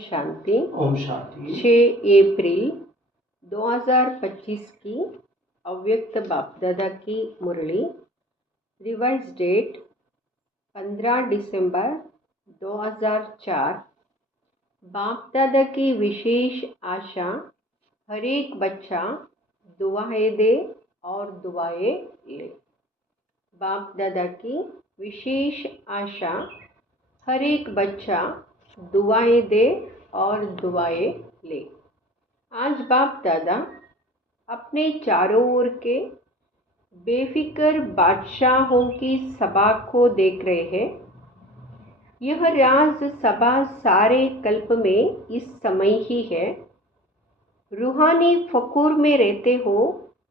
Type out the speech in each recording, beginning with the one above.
शांति। ओम शांति। 6 अप्रैल 2025 की अव्यक्त बाप दादा की मुरली। रिवाइज डेट 15 दिसंबर 2004। बाप दादा की विशेष आशा, हर एक बच्चा दुआएं दे और दुआएं ले। बाप दादा की विशेष आशा, हर एक बच्चा दुआएं दे और दुआएं ले। आज बाप दादा अपने चारों ओर के बेफिक्र बादशाहों की सभा को देख रहे हैं। यह राज सभा सारे कल्प में इस समय ही है। रूहानी फकूर में रहते हो,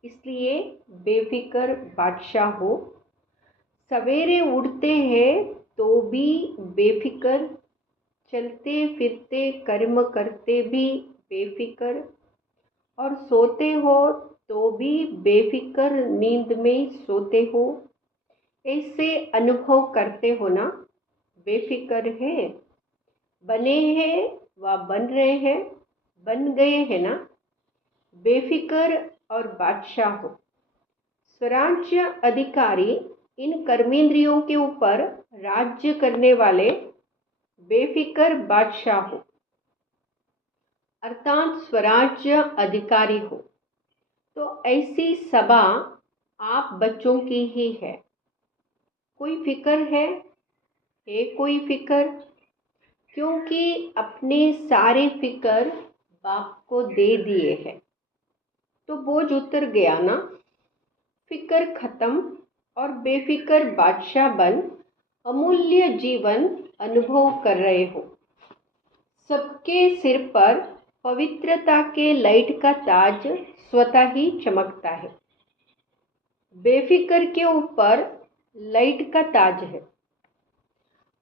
इसलिए बेफिक्र बादशाह हो। सवेरे उठते हैं तो भी बेफिक्र, चलते फिरते कर्म करते भी बेफिक्र, और सोते हो तो भी बेफिक्र नींद में सोते हो। ऐसे अनुभव करते हो ना? बेफिक्र है, बने हैं व बन रहे हैं, बन गए हैं ना? बेफिक्र और बादशाह हो। स्वराज्य अधिकारी इन कर्मेंद्रियों के ऊपर राज्य करने वाले बेफिक्र बादशाह हो, अर्थात स्वराज्य अधिकारी हो। तो ऐसी सभा आप बच्चों की ही है। कोई फिक्र है कोई फिक्र? क्योंकि अपने सारे फिक्र बाप को दे दिए हैं, तो बोझ उतर गया ना। फिक्र खत्म और बेफिक्र बादशाह बन अमूल्य जीवन अनुभव कर रहे हो। सबके सिर पर पवित्रता के लाइट का ताज स्वतः ही चमकता है। बेफिक्र के ऊपर लाइट का ताज है।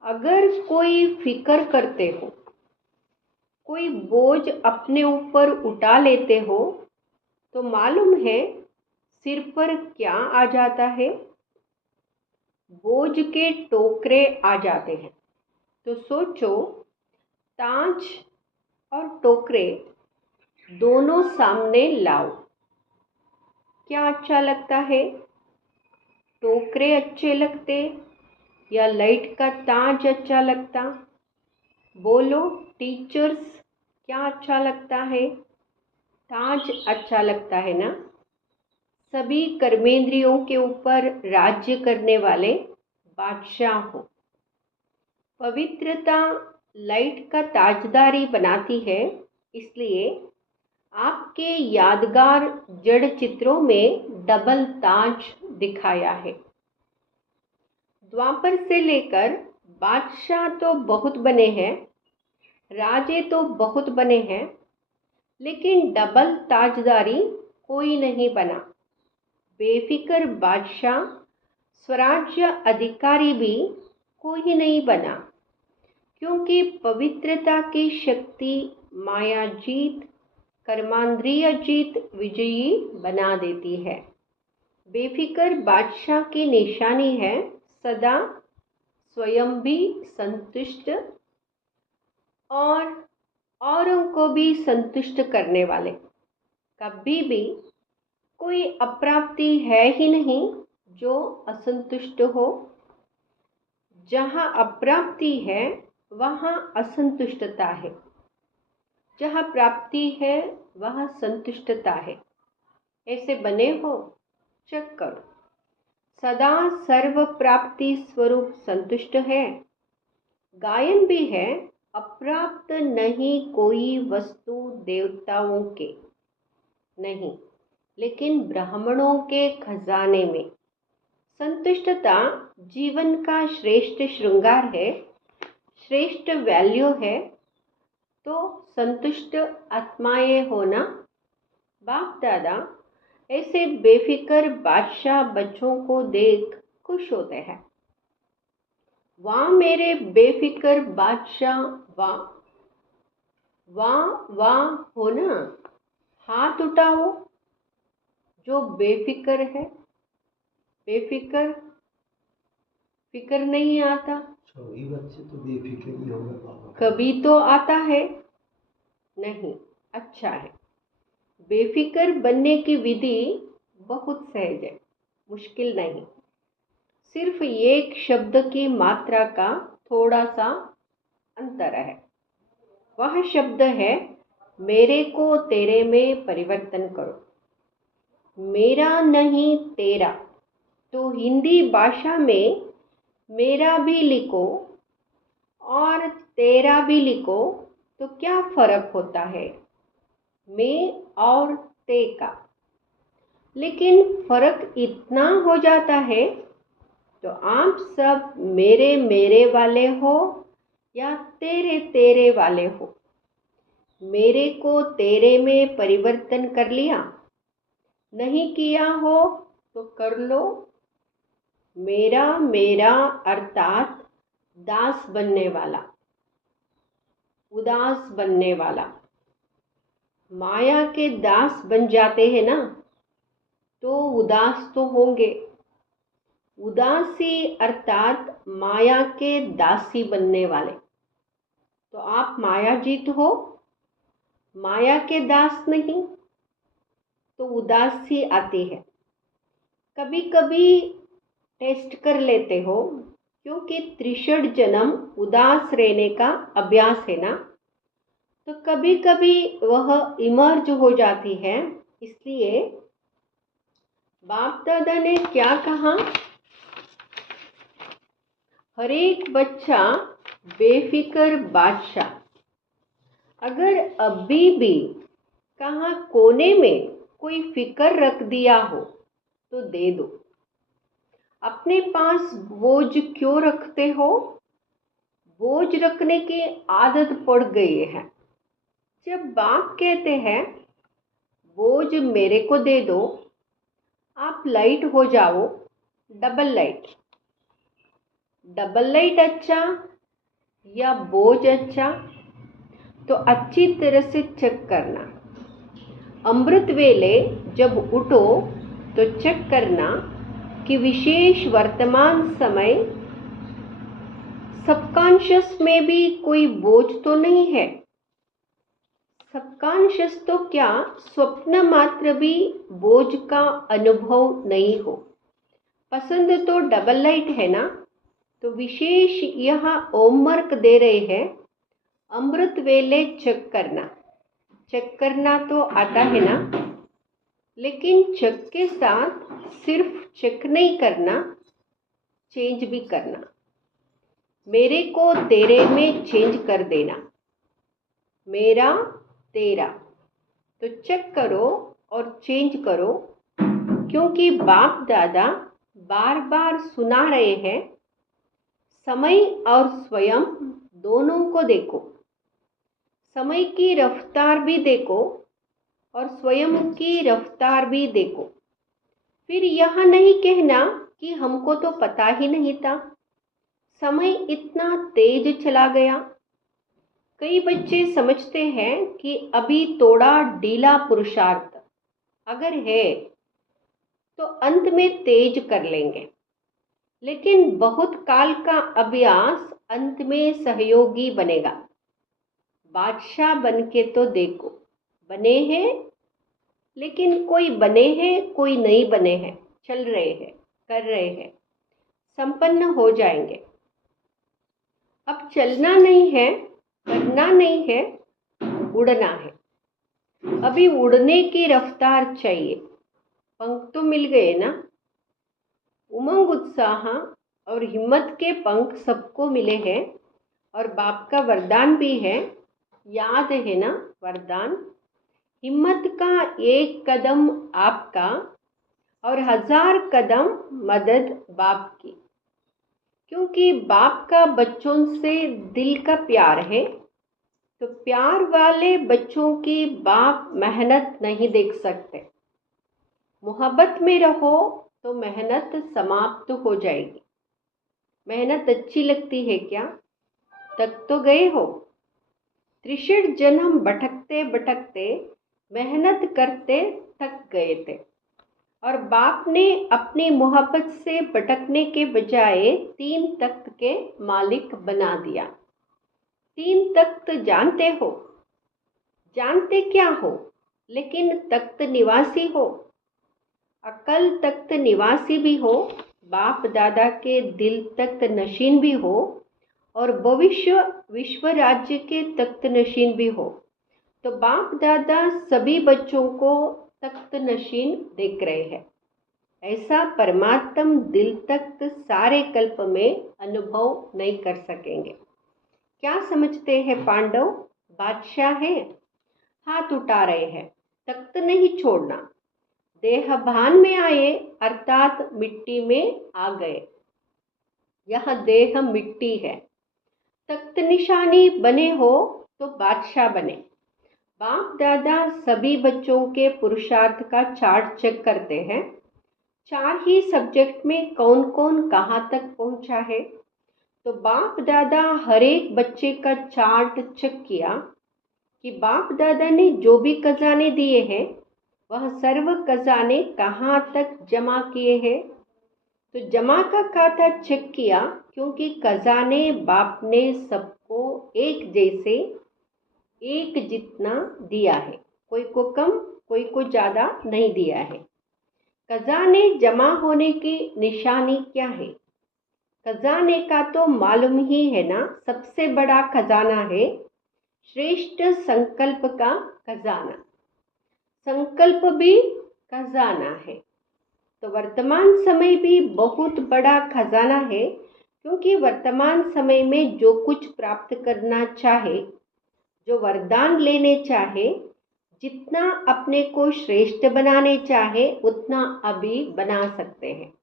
अगर कोई फिक्र करते हो, कोई बोझ अपने ऊपर उठा लेते हो, तो मालूम है सिर पर क्या आ जाता है? बोझ के टोकरे आ जाते हैं। तो सोचो, ताज और टोकरे दोनों सामने लाओ, क्या अच्छा लगता है? टोकरे अच्छे लगते या लाइट का ताज अच्छा लगता? बोलो टीचर्स, क्या अच्छा लगता है? ताज अच्छा लगता है ना? सभी कर्मेंद्रियों के ऊपर राज्य करने वाले बादशाह हो। पवित्रता लाइट का ताजदारी बनाती है, इसलिए आपके यादगार जड़ चित्रों में डबल ताज दिखाया है। द्वापर से लेकर बादशाह तो बहुत बने हैं, राजे तो बहुत बने हैं, लेकिन डबल ताजदारी कोई नहीं बना। बेफिक्र बादशाह, स्वराज्य अधिकारी भी कोई नहीं बना, क्योंकि पवित्रता की शक्ति माया जीत, कर्मांद्रिय जीत विजयी बना देती है। बेफिक्र बादशाह की निशानी है सदा स्वयं भी संतुष्ट और औरों को भी संतुष्ट करने वाले। कभी भी कोई अप्राप्ति है ही नहीं जो असंतुष्ट हो। जहाँ अप्राप्ति है वहाँ असंतुष्टता है, जहाँ प्राप्ति है वहाँ संतुष्टता है। ऐसे बने हो? चेक करो। सदा सर्व प्राप्ति स्वरूप संतुष्ट है। गायन भी है, अप्राप्त नहीं कोई वस्तु देवताओं के नहीं, लेकिन ब्राह्मणों के खजाने में। संतुष्टता जीवन का श्रेष्ठ श्रृंगार है, श्रेष्ठ वैल्यू है। तो संतुष्ट आत्माएं होना। बाप दादा ऐसे बेफिक्र बादशाह बच्चों को देख खुश होते हैं। वाह मेरे बेफिक्र बादशाह, वाह वाह वाह हो ना। हाथ उठाओ जो बेफिक्र है। बेफिक्र फिक्र नहीं आता, सभी बच्चे तो बेफिक्र ही होंगे पापा। कभी तो आता है। नहीं, अच्छा है। बेफिक्र बनने की विधि बहुत सहज है, मुश्किल नहीं। सिर्फ एक शब्द की मात्रा का थोड़ा सा अंतर है। वह शब्द है मेरे को तेरे में परिवर्तन करो। मेरा नहीं तेरा। तो हिंदी भाषा में मेरा भी लिखो और तेरा भी लिखो तो क्या फर्क होता है मैं और ते का। लेकिन फर्क इतना हो जाता है तो आप सब मेरे मेरे वाले हो या तेरे तेरे वाले हो। मेरे को तेरे में परिवर्तन कर लिया, नहीं किया हो तो कर लो। मेरा मेरा अर्थात दास बनने वाला, उदास बनने वाला। माया के दास बन जाते हैं ना तो उदास तो होंगे। उदासी अर्थात माया के दासी बनने वाले। तो आप मायाजीत हो, माया के दास नहीं, तो उदासी आती है। कभी कभी टेस्ट कर लेते हो क्योंकि त्रिषठ जन्म उदास रहने का अभ्यास है ना, तो कभी कभी वह इमर्ज हो जाती है। इसलिए बाप दादा ने क्या कहा, हर एक बच्चा बेफिक्र बादशाह। अगर अभी भी कहाँ कोने में कोई फिक्र रख दिया हो तो दे दो। अपने पास बोझ क्यों रखते हो? बोझ रखने की आदत पड़ गई है। जब बाप कहते हैं बोझ मेरे को दे दो, आप लाइट हो जाओ, डबल लाइट। डबल लाइट अच्छा या बोझ अच्छा? तो अच्छी तरह से चेक करना। अमृत वेले जब उठो तो चेक करना कि विशेष वर्तमान समय सबकॉन्शियस में भी कोई बोझ तो नहीं है। सबकॉन्शियस तो क्या स्वप्न मात्र भी बोझ का अनुभव नहीं हो। पसंद तो डबल लाइट है ना, तो विशेष यहाँ होमवर्क दे रहे हैं। अमृत वेले चेक करना। चेक करना तो आता है ना, लेकिन चेक के साथ सिर्फ चेक नहीं करना, चेंज भी करना। मेरे को तेरे में चेंज कर देना। मेरा तेरा, तो चेक करो और चेंज करो। क्योंकि बाप दादा बार बार सुना रहे हैं, समय और स्वयं दोनों को देखो। समय की रफ्तार भी देखो और स्वयं की रफ्तार भी देखो। फिर यह नहीं कहना कि हमको तो पता ही नहीं था, समय इतना तेज चला गया। कई बच्चे समझते हैं कि अभी थोड़ा ढीला पुरुषार्थ अगर है तो अंत में तेज कर लेंगे, लेकिन बहुत काल का अभ्यास अंत में सहयोगी बनेगा। बादशाह बन के तो देखो, बने हैं, लेकिन कोई बने हैं कोई नहीं बने हैं, चल रहे हैं, कर रहे हैं, संपन्न हो जाएंगे। अब चलना नहीं है, करना नहीं है, उड़ना है। अभी उड़ने की रफ्तार चाहिए। पंख तो मिल गए ना। उमंग उत्साह और हिम्मत के पंख सबको मिले हैं और बाप का वरदान भी है। याद है ना वरदान, हिम्मत का एक कदम आपका और 1000 कदम मदद बाप की। क्योंकि बाप का बच्चों से दिल का प्यार है, तो प्यार वाले बच्चों की बाप मेहनत नहीं देख सकते। मोहब्बत में रहो तो मेहनत समाप्त हो जाएगी। मेहनत अच्छी लगती है क्या? तक तो गए हो। त्रिषठ जन्म भटकते भटकते मेहनत करते थक गए थे और बाप ने अपनी मोहब्बत से भटकने के बजाय 3 तख्त के मालिक बना दिया। 3 तख्त जानते हो? जानते क्या हो लेकिन तख्त निवासी हो, अकल तख्त निवासी भी हो, बाप दादा के दिल तख्त नशीन भी हो और भविष्य विश्व राज्य के तख्त नशीन भी हो, तो बाप दादा सभी बच्चों को तख्त नशीन देख रहे हैं। ऐसा परमात्म दिल तख्त सारे कल्प में अनुभव नहीं कर सकेंगे। क्या समझते हैं पांडव? बादशाह है, हाथ उठा रहे हैं, तख्त नहीं छोड़ना। देह भान में आए अर्थात मिट्टी में आ गए। यह देह मिट्टी है। तख्त निशानी बने हो तो बादशाह बने। बाप दादा सभी बच्चों के पुरुषार्थ का चार्ट चेक करते हैं। 4 ही सब्जेक्ट में कौन कौन कहाँ तक पहुँचा है। तो बाप दादा हर एक बच्चे का चार्ट चेक किया कि बाप दादा ने जो भी खजाने दिए हैं वह सर्व खजाने कहाँ तक जमा किए हैं। तो जमा का खाता चेक किया, क्योंकि खजाने बाप ने सबको एक जैसे एक जितना दिया है, कोई को कम कोई को ज़्यादा नहीं दिया है। खजाने जमा होने की निशानी क्या है? खजाने का तो मालूम ही है ना, सबसे बड़ा खजाना है श्रेष्ठ संकल्प का खजाना। संकल्प भी खजाना है। तो वर्तमान समय भी बहुत बड़ा खजाना है, क्योंकि वर्तमान समय में जो कुछ प्राप्त करना चाहे, जो वरदान लेने चाहे, जितना अपने को श्रेष्ठ बनाने चाहे उतना अभी बना सकते हैं।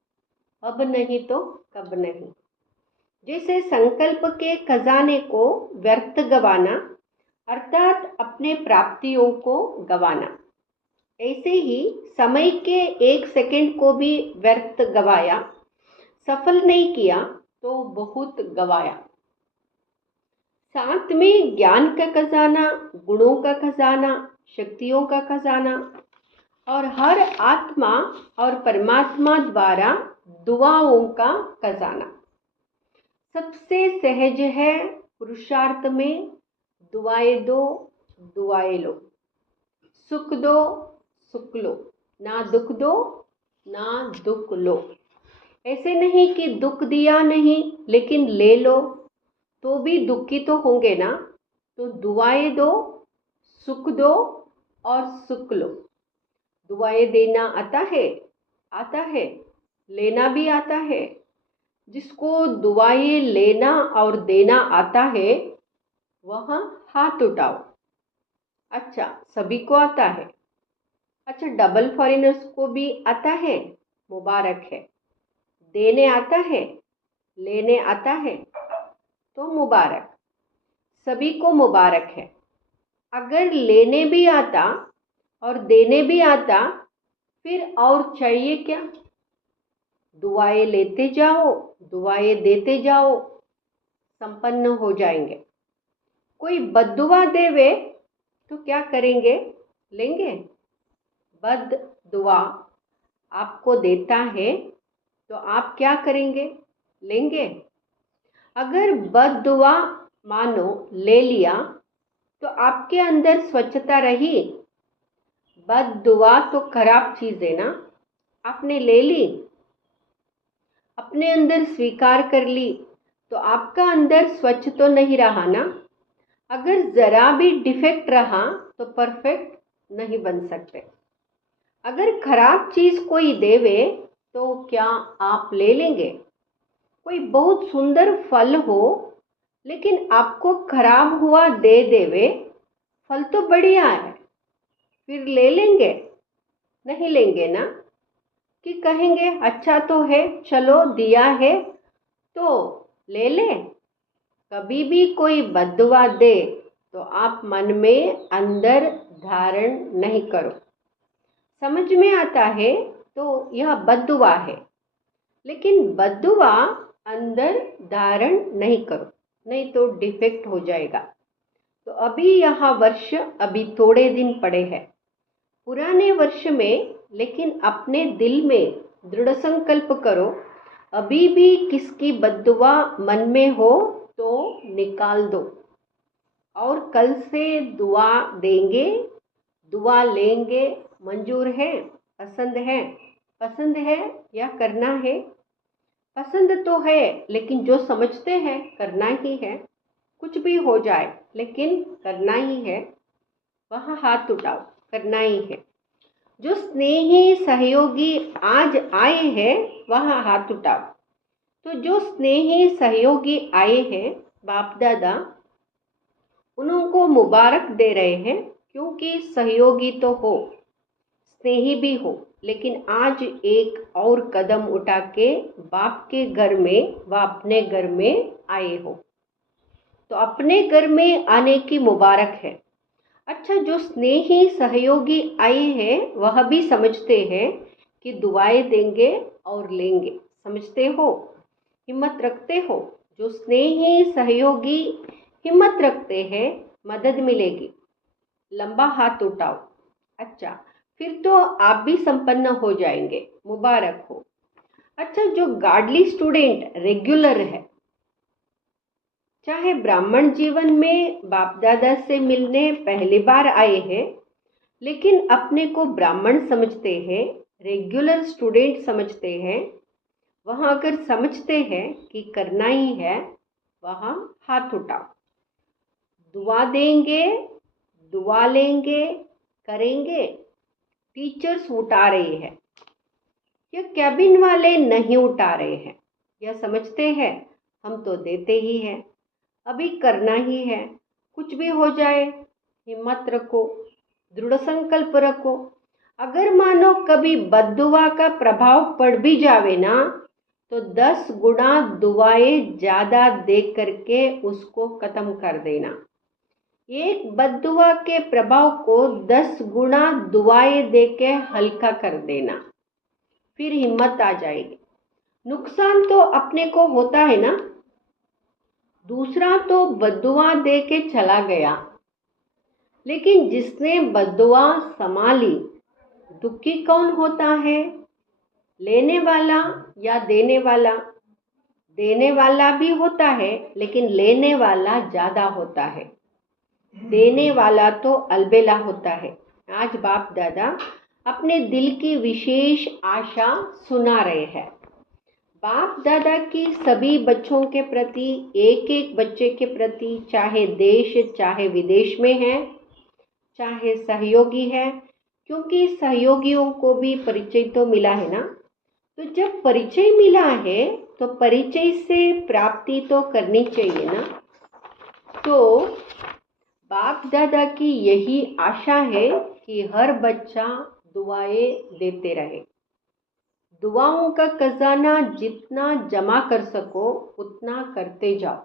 अब नहीं तो कब नहीं। जैसे संकल्प के खजाने को व्यर्थ गवाना अर्थात अपने प्राप्तियों को गवाना, ऐसे ही समय के 1 सेकंड को भी व्यर्थ गवाया, सफल नहीं किया तो बहुत गवाया। साथ में ज्ञान का खजाना, गुणों का खजाना, शक्तियों का खजाना और हर आत्मा और परमात्मा द्वारा दुआओं का खजाना। सबसे सहज है पुरुषार्थ में दुआएं दो, दुआएं लो, सुख दो, सुख लो, ना दुख दो, ना दुख लो। ऐसे नहीं कि दुख दिया नहीं लेकिन ले लो, तो भी दुखी तो होंगे ना। तो दुआएं दो, सुख दो और सुख लो। दुआएं देना आता है, आता है, लेना भी आता है। जिसको दुआएं लेना और देना आता है वह हाथ उठाओ। अच्छा, सभी को आता है। अच्छा, डबल फॉरेनर्स को भी आता है, मुबारक है। देने आता है, लेने आता है, तो मुबारक, सभी को मुबारक है। अगर लेने भी आता और देने भी आता फिर और चाहिए क्या? दुआएं लेते जाओ, दुआएं देते जाओ, संपन्न हो जाएंगे। कोई बद्दुआ देवे तो क्या करेंगे? लेंगे? बद दुआ आपको देता है तो आप क्या करेंगे? लेंगे? अगर बद दुआ मानो ले लिया तो आपके अंदर स्वच्छता रही। बद दुआ तो खराब चीज़ है ना, आपने ले ली, अपने अंदर स्वीकार कर ली, तो आपका अंदर स्वच्छ तो नहीं रहा ना। अगर ज़रा भी डिफेक्ट रहा तो परफेक्ट नहीं बन सकते। अगर खराब चीज़ कोई देवे तो क्या आप ले लेंगे? कोई बहुत सुंदर फल हो लेकिन आपको खराब हुआ दे देवे, फल तो बढ़िया है, फिर ले लेंगे? नहीं लेंगे ना। कि कहेंगे अच्छा तो है, चलो दिया है तो ले ले। कभी भी कोई बद्दुआ दे तो आप मन में अंदर धारण नहीं करो। समझ में आता है तो यह बद्दुआ है, लेकिन बद्दुआ अंदर धारण नहीं करो, नहीं तो डिफेक्ट हो जाएगा। तो अभी यह वर्ष अभी थोड़े दिन पड़े हैं पुराने वर्ष में, लेकिन अपने दिल में दृढ़ संकल्प करो। अभी भी किसकी बद्दुआ मन में हो तो निकाल दो। और कल से दुआ देंगे, दुआ लेंगे, मंजूर है, पसंद है या करना है? पसंद तो है, लेकिन जो समझते हैं करना ही है। कुछ भी हो जाए लेकिन करना ही है, वहाँ हाथ उठाओ, करना ही है। जो स्नेही सहयोगी आज आए हैं वहाँ हाथ उठाओ। तो जो स्नेही सहयोगी आए हैं बाप दादा, उनको मुबारक दे रहे हैं, क्योंकि सहयोगी तो हो, स्नेही भी हो, लेकिन आज एक और कदम उठा के बाप के घर में व अपने घर में आए हो, तो अपने घर में आने की मुबारक है। अच्छा, जो स्नेही सहयोगी आए हैं वह भी समझते हैं कि दुआएं देंगे और लेंगे, समझते हो, हिम्मत रखते हो। जो स्नेही सहयोगी हिम्मत रखते हैं, मदद मिलेगी। लंबा हाथ उठाओ। अच्छा, फिर तो आप भी संपन्न हो जाएंगे, मुबारक हो। अच्छा, जो गार्डली स्टूडेंट रेगुलर है, चाहे ब्राह्मण जीवन में बाप दादा से मिलने पहली बार आए हैं, लेकिन अपने को ब्राह्मण समझते हैं, रेगुलर स्टूडेंट समझते हैं, वहाँ अगर समझते हैं कि करना ही है, वहाँ हाथ उठाओ। दुआ देंगे, दुआ लेंगे, करेंगे। टीचर्स उठा रहे हैं, ये कैबिन वाले नहीं उठा रहे हैं। यह समझते हैं हम तो देते ही हैं, अभी करना ही है। कुछ भी हो जाए हिम्मत रखो, दृढ़ संकल्प रखो। अगर मानो कभी बद्दुआ का प्रभाव पड़ भी जावे ना, तो 10 गुना दुआएं ज़्यादा दे करके उसको ख़त्म कर देना। एक बद्दुआ के प्रभाव को 10 गुना दुआएं दे के हल्का कर देना, फिर हिम्मत आ जाएगी। नुकसान तो अपने को होता है ना, दूसरा तो बद्दुआ दे के चला गया, लेकिन जिसने बद्दुआ संभाली, दुखी कौन होता है? लेने वाला या देने वाला? देने वाला भी होता है, लेकिन लेने वाला ज़्यादा होता है। देने वाला तो अलबेला होता है। आज बाप दादा अपने दिल की विशेष आशा सुना रहे हैं। बाप दादा की सभी बच्चों के प्रति, एक एक बच्चे के प्रति, चाहे देश चाहे विदेश में है, चाहे सहयोगी है, क्योंकि सहयोगियों को भी परिचय तो मिला है ना। तो जब परिचय मिला है तो परिचय से प्राप्ति तो करनी चाहिए ना। तो बाप दादा की यही आशा है कि हर बच्चा दुआएं देते रहे। दुआओं का खजाना जितना जमा कर सको उतना करते जाओ,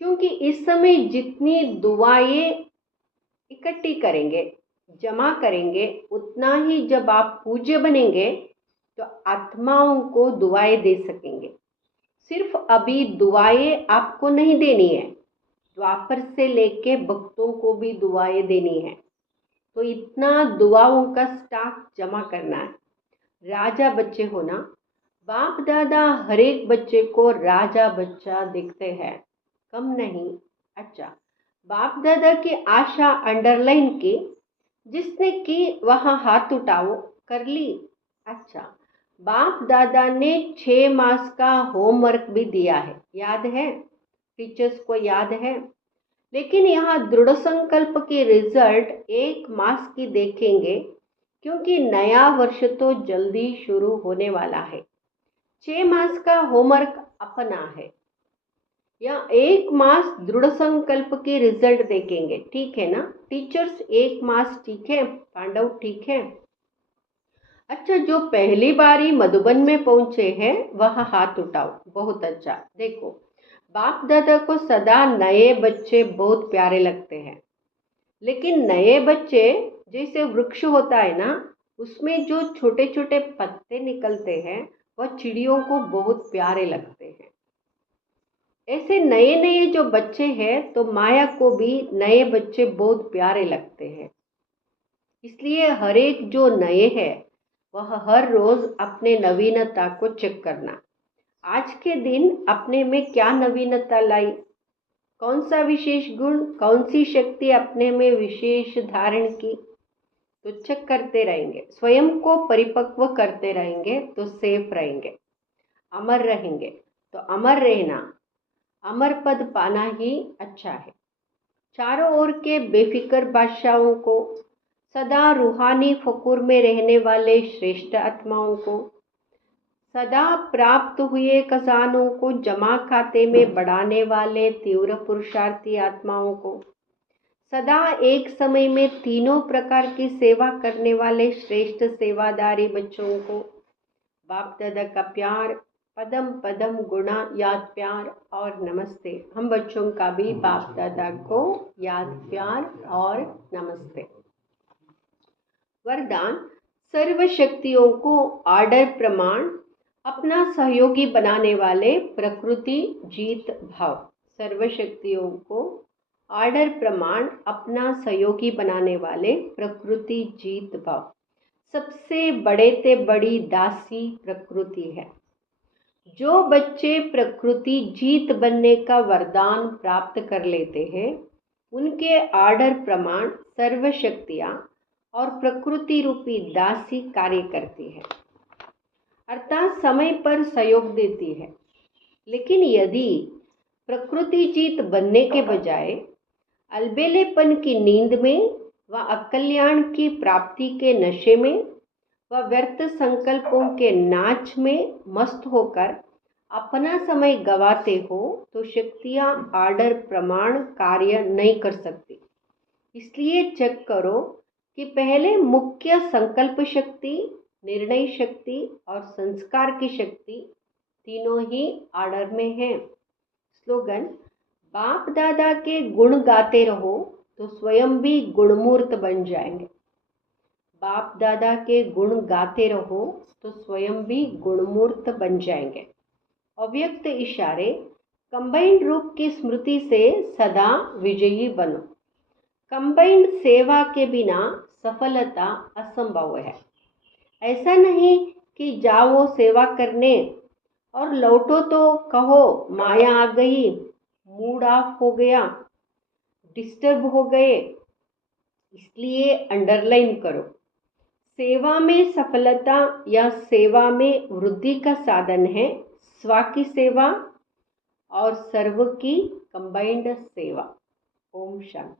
क्योंकि इस समय जितनी दुआएं इकट्ठी करेंगे, जमा करेंगे, उतना ही जब आप पूज्य बनेंगे तो आत्माओं को दुआएं दे सकेंगे। सिर्फ अभी दुआएं आपको नहीं देनी है, द्वापर से लेके भक्तों को भी दुआएं देनी है। तो इतना दुआओं का स्टॉक जमा करना है। राजा बच्चे हो ना, बाप दादा हर एक बच्चे को राजा बच्चा दिखते हैं, कम नहीं। अच्छा, बाप दादा की आशा अंडरलाइन की, जिसने की वहाँ हाथ उठाओ, कर ली। अच्छा, बाप दादा ने 6 मास का होमवर्क भी दिया है, याद है? टीचर्स को याद है। लेकिन यहाँ दृढ़ संकल्प के रिजल्ट 1 मास की देखेंगे, क्योंकि नया वर्ष तो जल्दी शुरू होने वाला है। 6 मास का होमवर्क अपना है, या 1 मास दृढ़ संकल्प के रिजल्ट देखेंगे, ठीक है ना? टीचर्स 1 मास ठीक है, पांडव ठीक है। अच्छा, जो पहली बारी मधुबन में पहुंचे हैं वह हाथ उठाओ। बहुत अच्छा। देखो, बाप दादा को सदा नए बच्चे बहुत प्यारे लगते हैं, लेकिन नए बच्चे जैसे वृक्ष होता है ना, उसमें जो छोटे छोटे पत्ते निकलते हैं वह चिड़ियों को बहुत प्यारे लगते हैं। ऐसे नए नए जो बच्चे हैं तो माया को भी नए बच्चे बहुत प्यारे लगते हैं। इसलिए हर एक जो नए हैं वह हर रोज अपने नवीनता को चेक करना। आज के दिन अपने में क्या नवीनता लाई, कौन सा विशेष गुण, कौन सी शक्ति अपने में विशेष धारण की, तो चेक करते रहेंगे। स्वयं को परिपक्व करते रहेंगे तो सेफ रहेंगे। अमर रहेंगे तो अमर रहना, अमर पद पाना ही अच्छा है। चारों ओर के बेफिक्र बादशाहों को, सदा रूहानी फकूर में रहने वाले श्रेष्ठ आत्माओं को, सदा प्राप्त हुए खजानों को जमा खाते में बढ़ाने वाले तीव्र पुरुषार्थी आत्माओं को, सदा एक समय में तीनों प्रकार की सेवा करने वाले श्रेष्ठ सेवादारी बच्चों को बाप दादा का प्यार, पदम पदम गुणा याद प्यार और नमस्ते। हम बच्चों का भी बाप दादा को याद प्यार और नमस्ते। वरदान, सर्व शक्तियों को आर्डर प्रमाण अपना सहयोगी बनाने वाले प्रकृति जीत भाव। सर्व शक्तियों को आर्डर प्रमाण अपना सहयोगी बनाने वाले प्रकृति जीत भाव। सबसे बड़े ते बड़ी दासी प्रकृति है। जो बच्चे प्रकृति जीत बनने का वरदान प्राप्त कर लेते हैं, उनके आर्डर प्रमाण सर्व शक्तियाँ और प्रकृति रूपी दासी कार्य करती है, अर्थात समय पर सहयोग देती है। लेकिन यदि प्रकृति जीत बनने के बजाय अलबेलेपन की नींद में व अकल्याण की प्राप्ति के नशे में व व्यर्थ संकल्पों के नाच में मस्त होकर अपना समय गवाते हो, तो शक्तियाँ आर्डर प्रमाण कार्य नहीं कर सकती। इसलिए चेक करो कि पहले मुख्य संकल्प शक्ति, निर्णय शक्ति और संस्कार की शक्ति तीनों ही आर्डर में हैं। स्लोगन, बाप दादा के गुण गाते रहो तो स्वयं भी गुणमूर्त बन जाएंगे। बाप दादा के गुण गाते रहो तो स्वयं भी गुणमूर्त बन जाएंगे। अव्यक्त इशारे, कंबाइंड रूप की स्मृति से सदा विजयी बनो। कंबाइंड सेवा के बिना सफलता असंभव है। ऐसा नहीं कि जाओ सेवा करने और लौटो तो कहो माया आ गई, मूड ऑफ हो गया, डिस्टर्ब हो गए। इसलिए अंडरलाइन करो, सेवा में सफलता या सेवा में वृद्धि का साधन है स्व की सेवा और सर्व की कंबाइंड सेवा। ओम शांति।